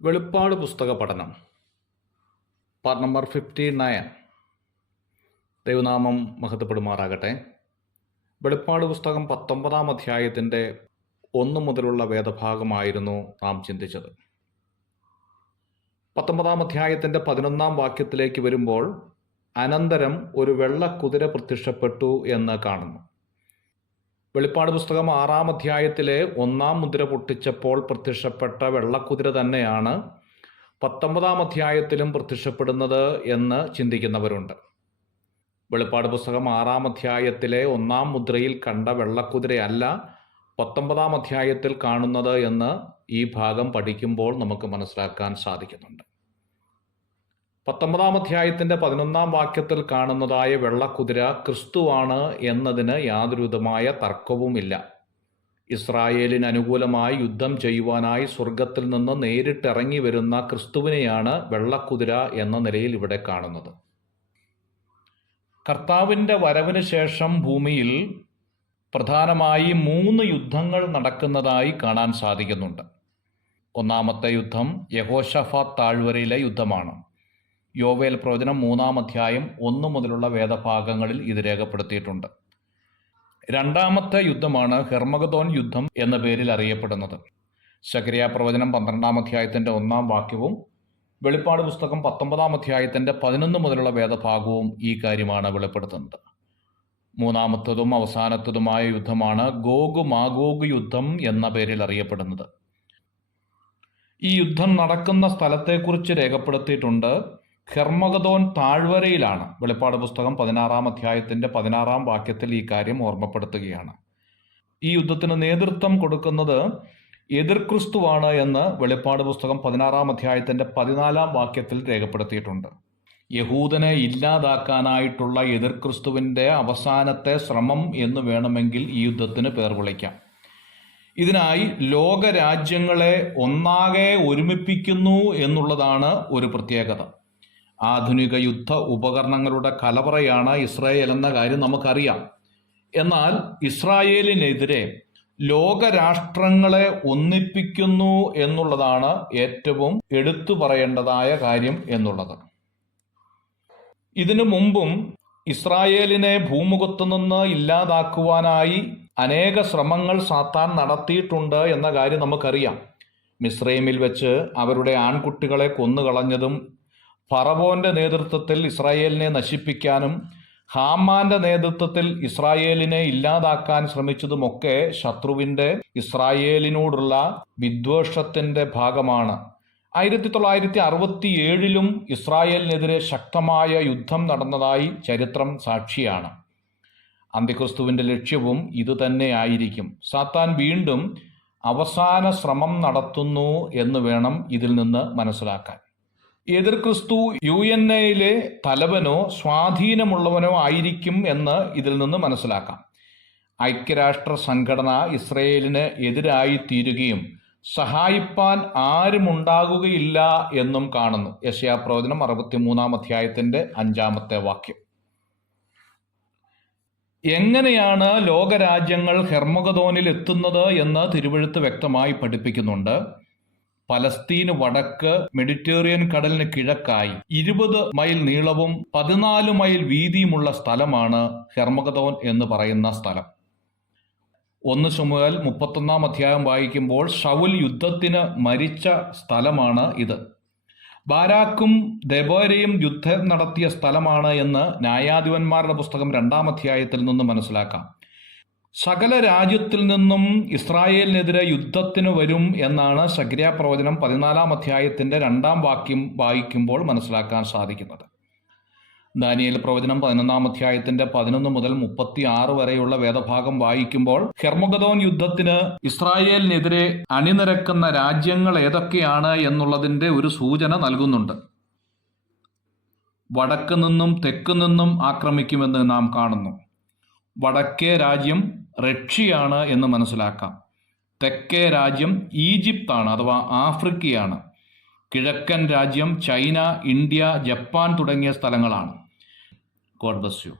വെളിപ്പാട് പുസ്തക പഠനം പാർട്ട് നമ്പർ 59. ദൈവനാമം മഹത്വപ്പെടുമാറാകട്ടെ. വെളിപ്പാട് പുസ്തകം 19 അധ്യായത്തിൻ്റെ 1 മുതലുള്ള വേദഭാഗമായിരുന്നു നാം ചിന്തിച്ചത്. 19 അധ്യായത്തിൻ്റെ 11 വാക്യത്തിലേക്ക് വരുമ്പോൾ അനന്തരം ഒരു വെള്ളക്കുതിര പ്രത്യക്ഷപ്പെട്ടു എന്ന് കാണുന്നു. വെളിപ്പാട് പുസ്തകം 6 അധ്യായത്തിലെ 1 മുദ്ര പൊട്ടിച്ചപ്പോൾ പ്രത്യക്ഷപ്പെട്ട വെള്ളക്കുതിര തന്നെയാണ് 19 അധ്യായത്തിലും പ്രത്യക്ഷപ്പെടുന്നത് എന്ന് ചിന്തിക്കുന്നവരുണ്ട്. വെളിപ്പാട് പുസ്തകം 6 അധ്യായത്തിലെ 1 മുദ്രയിൽ കണ്ട വെള്ളക്കുതിരയല്ല 19 അധ്യായത്തിൽ കാണുന്നത് എന്ന് ഈ ഭാഗം പഠിക്കുമ്പോൾ നമുക്ക് മനസ്സിലാക്കാൻ സാധിക്കുന്നുണ്ട്. 19 അധ്യായത്തിൻ്റെ 11 വാക്യത്തിൽ കാണുന്നതായ വെള്ളക്കുതിര ക്രിസ്തുവാണ് എന്നതിന് യാതൊരുവിധമായ തർക്കവുമില്ല. ഇസ്രായേലിന് അനുകൂലമായി യുദ്ധം ചെയ്യുവാനായി സ്വർഗത്തിൽ നിന്ന് നേരിട്ടിറങ്ങി വരുന്ന ക്രിസ്തുവിനെയാണ് വെള്ളക്കുതിര എന്ന നിലയിൽ ഇവിടെ കാണുന്നത്. കർത്താവിൻ്റെ വരവിന് ശേഷം ഭൂമിയിൽ പ്രധാനമായി 3 യുദ്ധങ്ങൾ നടക്കുന്നതായി കാണാൻ സാധിക്കുന്നുണ്ട്. ഒന്നാമത്തെ യുദ്ധം യഹോശഫാത്ത് താഴ്വരയിലെ യുദ്ധമാണ്. യോവേൽ പ്രവചനം 3 അധ്യായം 1 മുതലുള്ള വേദഭാഗങ്ങളിൽ ഇത് രേഖപ്പെടുത്തിയിട്ടുണ്ട്. രണ്ടാമത്തെ യുദ്ധമാണ് ഹെർമഗദോൻ യുദ്ധം എന്ന പേരിൽ അറിയപ്പെടുന്നത്. ശകര്യാ പ്രവചനം 12 അധ്യായത്തിൻ്റെ 1 വാക്യവും വെളിപ്പാട് പുസ്തകം 19 അധ്യായത്തിൻ്റെ 11 മുതലുള്ള വേദഭാഗവും ഈ കാര്യമാണ് വെളിപ്പെടുത്തുന്നത്. മൂന്നാമത്തതും അവസാനത്തതുമായ യുദ്ധമാണ് ഗോഗ് മാഗോഗ് യുദ്ധം എന്ന പേരിൽ അറിയപ്പെടുന്നത്. ഈ യുദ്ധം നടക്കുന്ന സ്ഥലത്തെക്കുറിച്ച് രേഖപ്പെടുത്തിയിട്ടുണ്ട്. ഹെർമഗദോൻ താഴ്വരയിലാണ്. വെളിപ്പാട് പുസ്തകം 16 അധ്യായത്തിൻ്റെ 16 വാക്യത്തിൽ ഈ കാര്യം ഓർമ്മപ്പെടുത്തുകയാണ്. ഈ യുദ്ധത്തിന് നേതൃത്വം കൊടുക്കുന്നത് എതിർക്രിസ്തുവാണ് എന്ന് വെളിപ്പാട് പുസ്തകം 16 അധ്യായത്തിൻ്റെ 14 വാക്യത്തിൽ രേഖപ്പെടുത്തിയിട്ടുണ്ട്. യഹൂദനെ ഇല്ലാതാക്കാനായിട്ടുള്ള എതിർക്രിസ്തുവിൻ്റെ അവസാനത്തെ ശ്രമം എന്ന് വേണമെങ്കിൽ ഈ യുദ്ധത്തിന് പേർ വിളിക്കാം. ഇതിനായി ലോകരാജ്യങ്ങളെ ഒന്നാകെ ഒരുമിപ്പിക്കുന്നു എന്നുള്ളതാണ് ഒരു പ്രത്യേകത. ആധുനിക യുദ്ധ ഉപകരണങ്ങളുടെ കലവറയാണ് ഇസ്രായേൽ എന്ന കാര്യം നമുക്കറിയാം. എന്നാൽ ഇസ്രായേലിനെതിരെ ലോകരാഷ്ട്രങ്ങളെ ഒന്നിപ്പിക്കുന്നു എന്നുള്ളതാണ് ഏറ്റവും എടുത്തു പറയേണ്ടതായ കാര്യം എന്നുള്ളത്. ഇതിനു മുമ്പും ഇസ്രായേലിനെ ഭൂമുഖത്തു നിന്ന് ഇല്ലാതാക്കുവാനായി അനേക ശ്രമങ്ങൾ സാത്താൻ നടത്തിയിട്ടുണ്ട് എന്ന കാര്യം നമുക്കറിയാം. മിസ്രൈമിൽ വെച്ച് അവരുടെ ആൺകുട്ടികളെ കൊന്നുകളഞ്ഞതും ഫറവോന്റെ നേതൃത്വത്തിൽ ഇസ്രായേലിനെ നശിപ്പിക്കാനും ഹാമാന്റെ നേതൃത്വത്തിൽ ഇസ്രായേലിനെ ഇല്ലാതാക്കാൻ ശ്രമിച്ചതുമൊക്കെ ശത്രുവിൻ്റെ ഇസ്രായേലിനോടുള്ള വിദ്വേഷത്തിൻ്റെ ഭാഗമാണ്. 1967 ഇസ്രായേലിനെതിരെ ശക്തമായ യുദ്ധം നടന്നതായി ചരിത്രം സാക്ഷിയാണ്. അന്തിക്രിസ്തുവിൻ്റെ ലക്ഷ്യവും ഇതുതന്നെയായിരിക്കും. സാത്താൻ വീണ്ടും അവസാന ശ്രമം നടത്തുന്നു എന്ന് വേണം ഇതിൽ നിന്ന് മനസ്സിലാക്കാൻ. എതിർ ക്രിസ്തു UNA തലവനോ സ്വാധീനമുള്ളവനോ ആയിരിക്കും എന്ന് ഇതിൽ നിന്ന് മനസ്സിലാക്കാം. ഐക്യരാഷ്ട്ര സംഘടന ഇസ്രയേലിന് എതിരായി തീരുകയും സഹായിപ്പാൻ ആരുമുണ്ടാകുകയില്ല എന്നും കാണുന്നു. യെശയ്യാ പ്രവചനം 63 അധ്യായത്തിൻ്റെ 5 വാക്യം. എങ്ങനെയാണ് ലോകരാജ്യങ്ങൾ ഹെർമഗദോനിൽ എത്തുന്നത് എന്ന് തിരുവെഴുത്ത് വ്യക്തമായി പഠിപ്പിക്കുന്നുണ്ട്. പലസ്തീന് വടക്ക് മെഡിറ്ററേനിയൻ കടലിന് കിഴക്കായി 20 മൈൽ നീളവും 14 മൈൽ വീതിയുമുള്ള സ്ഥലമാണ് ഹെർമഗദോൻ എന്ന് പറയുന്ന സ്ഥലം. 1 ശമൂവേൽ 31 അധ്യായം വായിക്കുമ്പോൾ ശൗൽ യുദ്ധത്തിന് മരിച്ച സ്ഥലമാണ് ഇത്. ബാരാക്കും ദെബോരയും യുദ്ധം നടത്തിയ സ്ഥലമാണ് എന്ന് ന്യായാധിപന്മാരുടെ പുസ്തകം 2 അധ്യായത്തിൽ നിന്ന് മനസ്സിലാക്കാം. സകല രാജ്യത്തിൽ നിന്നും ഇസ്രായേലിനെതിരെ യുദ്ധത്തിന് വരും എന്നാണ് ശകര്യാ പ്രവചനം 14 അധ്യായത്തിൻ്റെ 2 വാക്യം വായിക്കുമ്പോൾ മനസ്സിലാക്കാൻ സാധിക്കുന്നത്. ദാനിയേൽ പ്രവചനം 11 അധ്യായത്തിൻ്റെ 11 മുതൽ 36 വരെയുള്ള വേദഭാഗം വായിക്കുമ്പോൾ ഹെർമഗദോൻ യുദ്ധത്തിന് ഇസ്രായേലിനെതിരെ അണിനിരക്കുന്ന രാജ്യങ്ങൾ ഏതൊക്കെയാണ് എന്നുള്ളതിൻ്റെ ഒരു സൂചന നൽകുന്നുണ്ട്. വടക്ക് നിന്നും തെക്ക് നിന്നും ആക്രമിക്കുമെന്ന് നാം കാണുന്നു. വടക്കേ രാജ്യം റഷ്യയാണ് എന്ന് മനസ്സിലാക്കാം. തെക്കേ രാജ്യം ഈജിപ്താണ് അഥവാ ആഫ്രിക്കയാണ്. കിഴക്കൻ രാജ്യം ചൈന, ഇന്ത്യ, ജപ്പാൻ തുടങ്ങിയ സ്ഥലങ്ങളാണ്. God bless you.